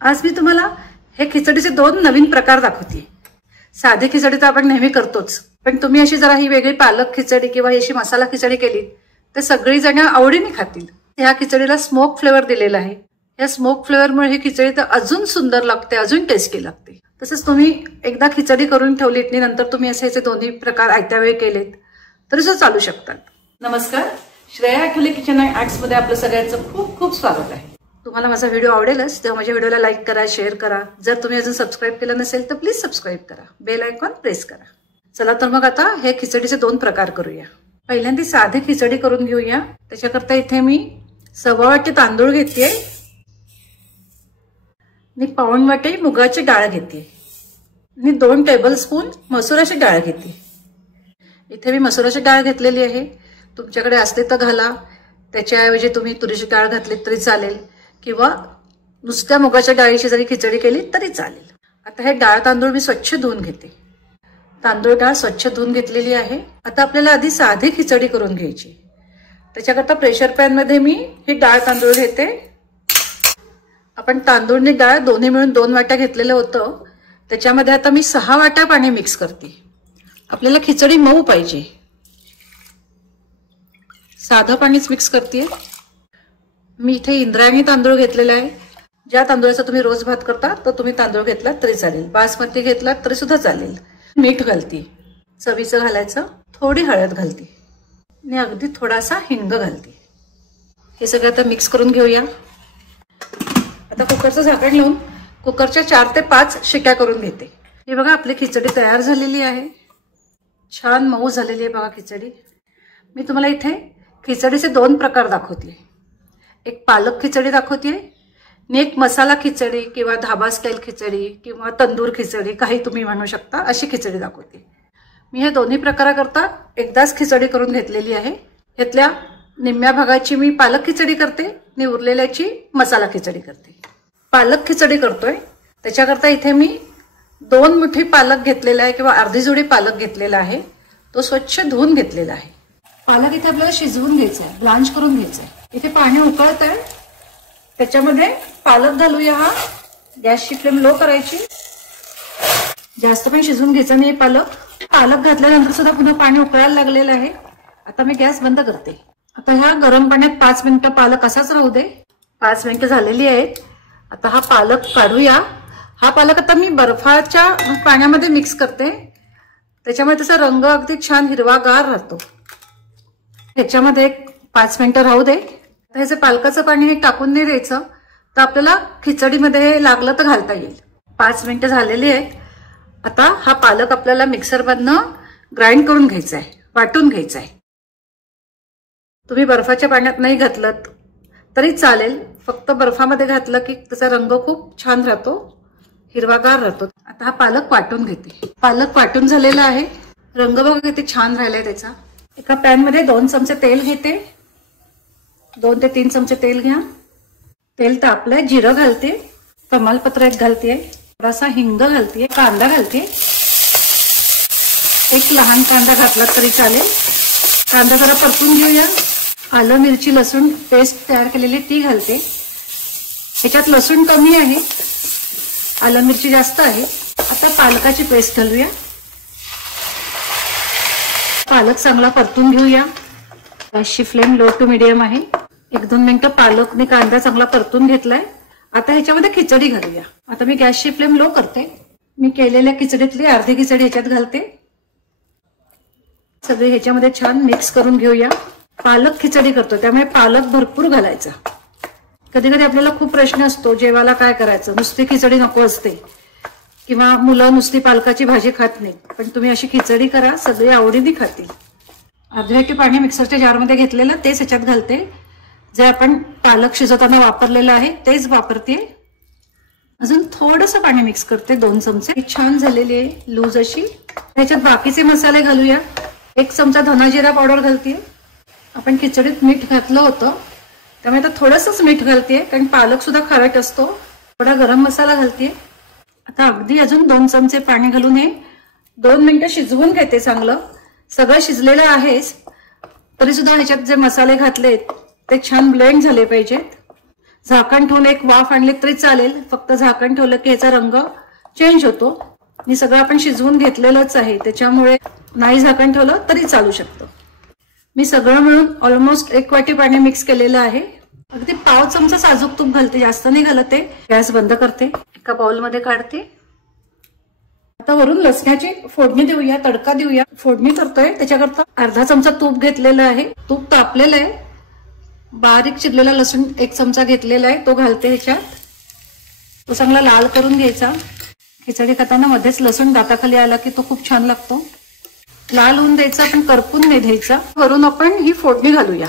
आज मी तुम्हाला हे खिचडीचे 2 नवीन प्रकार दाखवते। साधी खिचडी तर आपण नेहमी करतोच, पण तुम्ही अशी जरा ही वेगळी पालक खिचडी किंवा अशी मसाला खिचडी केली तर सगळी जण आवडीने खातील। ह्या खिचडीला स्मोक फ्लेवर दिलेला आहे। या स्मोक फ्लेवरमुळे ही खिचडी तर अजून सुंदर लागते, अजून टेस्टी लागते। तसंच तुम्ही एकदा खिचडी करून ठेवलीत आणि नंतर तुम्ही असे दोन्ही प्रकार आयत्या वेळी केलेत तरी सुद्धा चालू शकतात। नमस्कार, Shreya Athawale kitchen and arts मध्ये आपलं सगळ्यांचं खूप खूप स्वागत आहे। तुम्हाला माझा व्हिडिओ आवडेलच तेव्हा माझ्या व्हिडिओला लाईक करा, शेअर करा। जर तुम्ही अजून सबस्क्राइब केलं नसेल तर प्लीज सबस्क्राइब करा, बेल आयकॉन प्रेस करा। चला तर मग आता हे खिचडीचे 2 प्रकार करूया। पहिल्यांदा साधी खिचडी करून घेऊया। त्याच्याकरता इथे मी 1.25 वाटी तांदूळ घेतेय आणि 1 वाटी मुगाची डाळ घेतेय आणि 2 टेबलस्पून मसुराची डाळ घेते। इथे मी मसुराची डाळ घेतलेली आहे, तुमच्याकडे असते तर घाला, त्याच्याऐवजी तुम्ही तुरीची डाळ घातली तरी चालेल किंवा नुसत्या मुगाच्या डाळीची जरी खिचडी केली तरी चालेल। आता हे डाळ तांदूळ मी स्वच्छ धुवून घेते। तांदूळ डाळ स्वच्छ धुवून घेतलेली आहे। आता आपल्याला आधी साधी खिचडी करून घ्यायची। त्याच्याकरता प्रेशर पॅन मध्ये मी ही डाळ तांदूळ घेते। आपण तांदूळ आणि डाळ दोन्ही मिळून 2 वाट्या घेतलेलं होतं, त्याच्यामध्ये आता मी 6 वाट्या पाणी मिक्स करते। आपल्याला खिचडी मऊ पाहिजे, साधं पाणीच मिक्स करते। मी इथे इंद्रायणी तांदूळ घेतलेला आहे। ज्या तांदूळाचा तुम्ही रोज भात करता तो तुम्ही तांदूळ घेतला तरी चालेल, बासमती घेतला तरी सुद्धा चालेल। मीठ घालते, चवीचं घालायचं, थोडी हळद घालते आणि अगदी थोडासा हिंग घालते। हे सगळं आता मिक्स करून घेऊया। आता कुकरचं झाकण लावून कुकरच्या 4 ते 5 शिट्या करून घेते। हे बघा आपली खिचडी तयार झालेली आहे, छान मऊ झालेली आहे बघा खिचडी। मी तुम्हाला इथे खिचडीचे 2 प्रकार दाखवते। एक पालक खिचडी दाखवते आणि एक मसाला खिचडी किंवा धाबा स्टाईल खिचडी किंवा तंदूर खिचडी, काही तुम्ही म्हणू शकता, अशी खिचडी दाखवते। मी हे दोन्ही प्रकाराकरता एकदाच खिचडी करून घेतलेली आहे। यातल्या निम्म्या भागाची मी पालक खिचडी करते आणि उरलेल्याची मसाला खिचडी करते। पालक खिचडी करतोय त्याच्याकरता इथे मी 2 मुठी पालक घेतलेला आहे किंवा अर्धी जोडी पालक घेतलेला आहे, तो स्वच्छ धुवून घेतलेला आहे। पालक इथे आपल्याला शिजवून घ्यायचा आहे, ब्लांच करून घ्यायचा आहे। इथे पाणी उकळत आहे, त्याच्यामध्ये पालक घालूया। हा गॅसची फ्लेम लो करायची, जास्त पण शिजवून घ्यायचा नाही पालक घातल्यानंतर सुद्धा पुन्हा पाणी उकळायला लागलेलं आहे। आता मी गॅस बंद करते। आता ह्या गरम पाण्यात 5 मिनिटं पालक असाच राहू दे। 5 मिनिटं झालेली आहेत। आता हा पालक काढूया। हा पालक आता मी बर्फाच्या पाण्यामध्ये मिक्स करते, त्याच्यामुळे त्याचा रंग अगदी छान हिरवागार राहतो। ह्याच्यामध्ये 5 मिनिटं राहू दे। ह्याचे पालकाचं पाणी हे टाकून नाही द्यायचं, तर आपल्याला खिचडीमध्ये लागलं तर घालता येईल। 5 मिनिटं झालेली आहेत। आता हा पालक आपल्याला मिक्सरमधनं ग्राइंड करून घ्यायचा आहे, वाटून घ्यायचा आहे। तुम्ही बर्फाच्या पाण्यात नाही घातलं तरी चालेल, फक्त बर्फामध्ये घातलं की त्याचा रंग खूप छान राहतो, हिरवागार राहतो। आता हा पालक वाटून घेते। पालक वाटून झालेला आहे, रंग बघा किती छान राहिलाय त्याचा। एका पॅन मध्ये 2 चमचे तेल घेते, 2 ते 3 चमचे तेल घ्या। तेल तापलंय, जिरं घालते, तमालपत्र एक घालते, थोडासा हिंग घालते, कांदा घालते। एक लहान कांदा घातला तरी चालेल। कांदा जरा परतून घेऊया। आलं मिरची लसूण पेस्ट तयार केलेली ती घालते। ह्याच्यात लसूण कमी आहे, आलं मिरची जास्त आहे। आता पालकाची पेस्ट घालूया। पालक चांगला परतून घेऊया। गॅसची फ्लेम लो टू मीडियम आहे। 1-2 मिनिटं पालक आणि कांदा चांगला परतून घेतलाय। आता ह्याच्यामध्ये खिचडी घालूया। आता मी गॅसची फ्लेम लो करते। मी केलेल्या खिचडीतली अर्धी खिचडी ह्याच्यात घालते। सगळे ह्याच्यामध्ये छान मिक्स करून घेऊया। पालक खिचडी करतो त्यामुळे पालक भरपूर घालायचा। कधी कधी आपल्याला खूप प्रश्न असतो, जेवायला काय करायचं, नुसती खिचडी नको असते किंवा मुलं नुसती पालकाची भाजी खात नाही, पण तुम्ही अशी खिचडी करा, सगळे आवडीने खातील। अर्धी वाटी पाणी मिक्सरच्या जारमध्ये घेतलेलं तेच ह्याच्यात घालते। जे आपण पालक शिजवताना वापरलेलं आहे तेच वापरते। अजून थोडंसं पाणी मिक्स करते, 2 चमचे। छान झालेली आहे लूज अशी। ह्याच्यात बाकीचे मसाले घालूया। 1 चमचा धना जिरा पावडर घालते। आपण खिचडीत मीठ घातलं होतं त्यामुळे आता थोडंसंच मीठ घालते, कारण पालक सुद्धा खारट असतो। थोडा गरम मसाला घालते। आता अगदी अजून 2 चमचे पाणी घालून हे 2 मिनिटं शिजवून घेते चांगलं। सगळं शिजलेलं आहेच, तरी सुद्धा ह्याच्यात जे मसाले घातलेत ते छान ब्लेंड झाले पाहिजेत। झाकण ठेवून एक वाफ आणली तरी चालेल, फक्त झाकण ठेवलं की याचा रंग चेंज होतो. मी सगळं आपण शिजवून घेतलेलंच आहे, त्याच्यामुळे नाही झाकण ठेवलं तरी चालू शकतं. मी सगळं मिळून ऑलमोस्ट 1 वाटी पाणी मिक्स केलेलं आहे. अगदी पाव चमचा साजूक तूप घालते, जास्त नाही घालते. गॅस बंद करते, एका बाउलमध्ये काढते. आता वरून लसणाची फोडणी देऊया, तडका देऊया. फोडणी करतोय त्याच्याकरता अर्धा चमचा तूप घेतलेलं आहे. तूप तापलेलं आहे. बारीक चिरलेला लसूण 1 चमचा घेतलेला आहे, तो घालते ह्याच्यात. तो चांगला लाल करून घ्यायचा. खिचडी खाताना मध्येच लसूण दाताखाली आला की तो खूप छान लागतो. लाल होऊन द्यायचा, पण करपून नाही द्यायचा. वरून आपण ही फोडणी घालूया.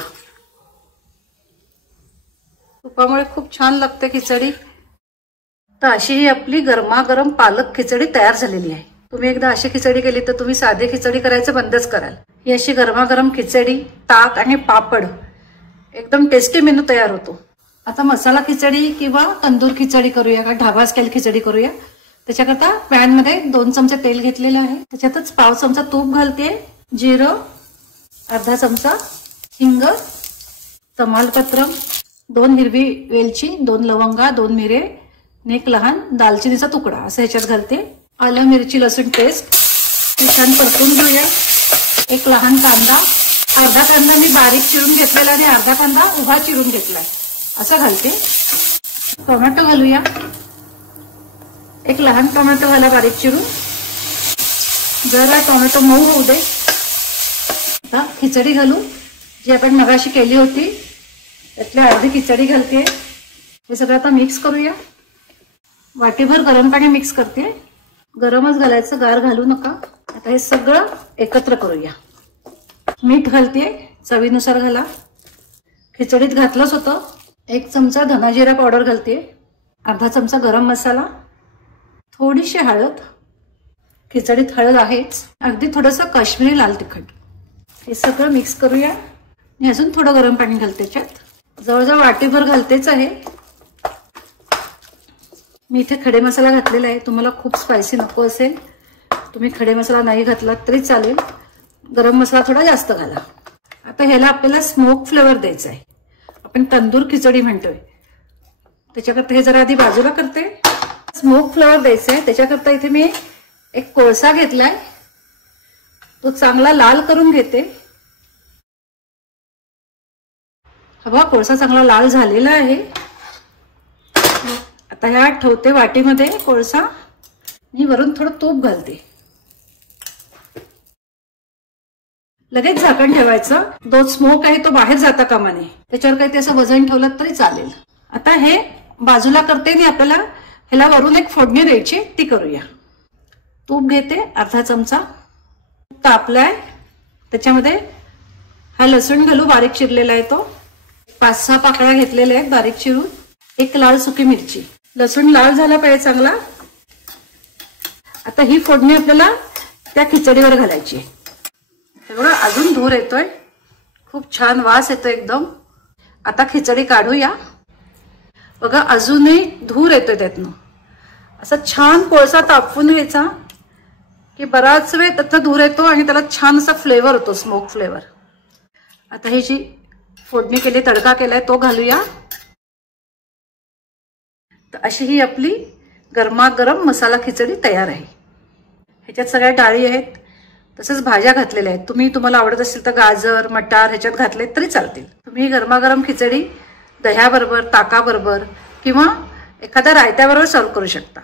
तुपामुळे खूप छान लागते खिचडी. तर अशी ही आपली गरमागरम पालक खिचडी तयार झालेली आहे. तुम्ही एकदा अशी खिचडी केली तर तुम्ही साधी खिचडी करायचं बंदच कराल. ही अशी गरमागरम खिचडी, ताक आणि पापड, एकदम टेस्टी मेनू तयार होतो. आता मसाला खिचडी किंवा तंदूर खिचडी करूया का ढाबा स्टाईल खिचडी करूया. त्याच्याकरता पॅन मध्ये 2 चमचे तेल घेतलेलं आहे. त्याच्यातच पाव चमचा तूप घालते. जिरं, अर्धा चमचा हिंग, तमालपत्र, 2 हिरवी वेलची, 2 लवंगा, 2 मिरे, एक लहान दालचिनीचा तुकडा असं ह्याच्यात घालते. आलं मिरची लसूण पेस्ट छान परतून घेऊया. 1 लहान कांदा, अर्धा कांदा मी बारीक चिरून घेतलेला आणि अर्धा कांदा उभा चिरून घेतलाय असं घालते. टोमॅटो घालूया. 1 लहान टोमॅटो घाला बारीक चिरून. जरा टोमॅटो मऊ होऊ दे. आता खिचडी घालू, जी आपण मगाशी केली होती त्यातली अर्धी खिचडी घालते. हे सगळं आता मिक्स करूया. वाटीभर गरम पाणी मिक्स करते. गरमच घालायचं, गार घालू नका. आता हे सगळं एकत्र करूया. मीठ घालते, चवीनुसार घाला. खिचडीत घातलंच होतं. 1 चमचा धना जिरा पावडर घालते. अर्धा चमचा गरम मसाला, थोडीशी हळद. खिचडीत हळद आहेच. अगदी थोडंसं काश्मीरी लाल तिखट. हे सगळं मिक्स करूया. आणि अजून थोडं गरम पाणी घालते त्याच्यात. जवळजवळ वाटीभर घालतेच आहे. मी इथे खडे मसाला घातलेला आहे. तुम्हाला खूप स्पायसी नको असेल तुम्ही खडे मसाला नाही घातला तरी चालेल. गरम मसाला थोडा जास्त घाला. आता ह्याला आपल्याला स्मोक फ्लेवर द्यायचा आहे. आपण तंदूर खिचडी म्हणतोय त्याच्याकरता हे जरा आधी बाजूला करते. स्मोक फ्लेवर द्यायचा आहे त्याच्याकरता इथे मी एक कोळसा घेतलाय. तो चांगला लाल करून घेते. हवा कोळसा चांगला लाल झालेला आहे. आता ह्या ठेवते वाटीमध्ये कोळसा आणि वरून थोडं तूप घालते. लगेच झाकण ठेवायचं. जो स्मोक आहे तो बाहेर जाता कामा नये. त्याच्यावर काही असं वजन ठेवलं तरी चालेल. आता हे बाजूला करते आणि आपल्याला ह्याला वरून एक फोडणी द्यायची, ती करूया. तूप घेते अर्धा चमचा. तापलाय त्याच्यामध्ये हा लसूण घालू, बारीक चिरलेला आहे तो. 5-6 पाकळ्या घेतलेल्या आहेत बारीक चिरून. 1 लाल सुकी मिरची. लसूण लाल झाला पाहिजे चांगला. आता ही फोडणी आपल्याला त्या खिचडीवर घालायची. बघा अजून धूर येतोय, खूप छान वास येतोय एकदम. आता खिचडी काढूया. बघा अजूनही धूर येतोय त्यातनं. असा छान कोळसा तापवून घ्यायचा की बराच वेळ त्यातनं धूर येतो आणि त्याला छान असा फ्लेवर होतो, स्मोक फ्लेवर. आता ही जी फोडणी केली, तडका केलाय तो घालूया. तर अशी ही आपली गरमागरम मसाला खिचडी तयार आहे. ह्याच्यात सगळ्या डाळी आहेत, तसंच भाज्या घातलेल्या आहेत. तुम्हाला आवडत असेल तर गाजर, मटार ह्याच्यात घातले तरी चालतील. तुम्ही गरमागरम खिचडी दह्याबरोबर, ताकाबरोबर किंवा एखाद्या रायत्याबरोबर सर्व करू शकता.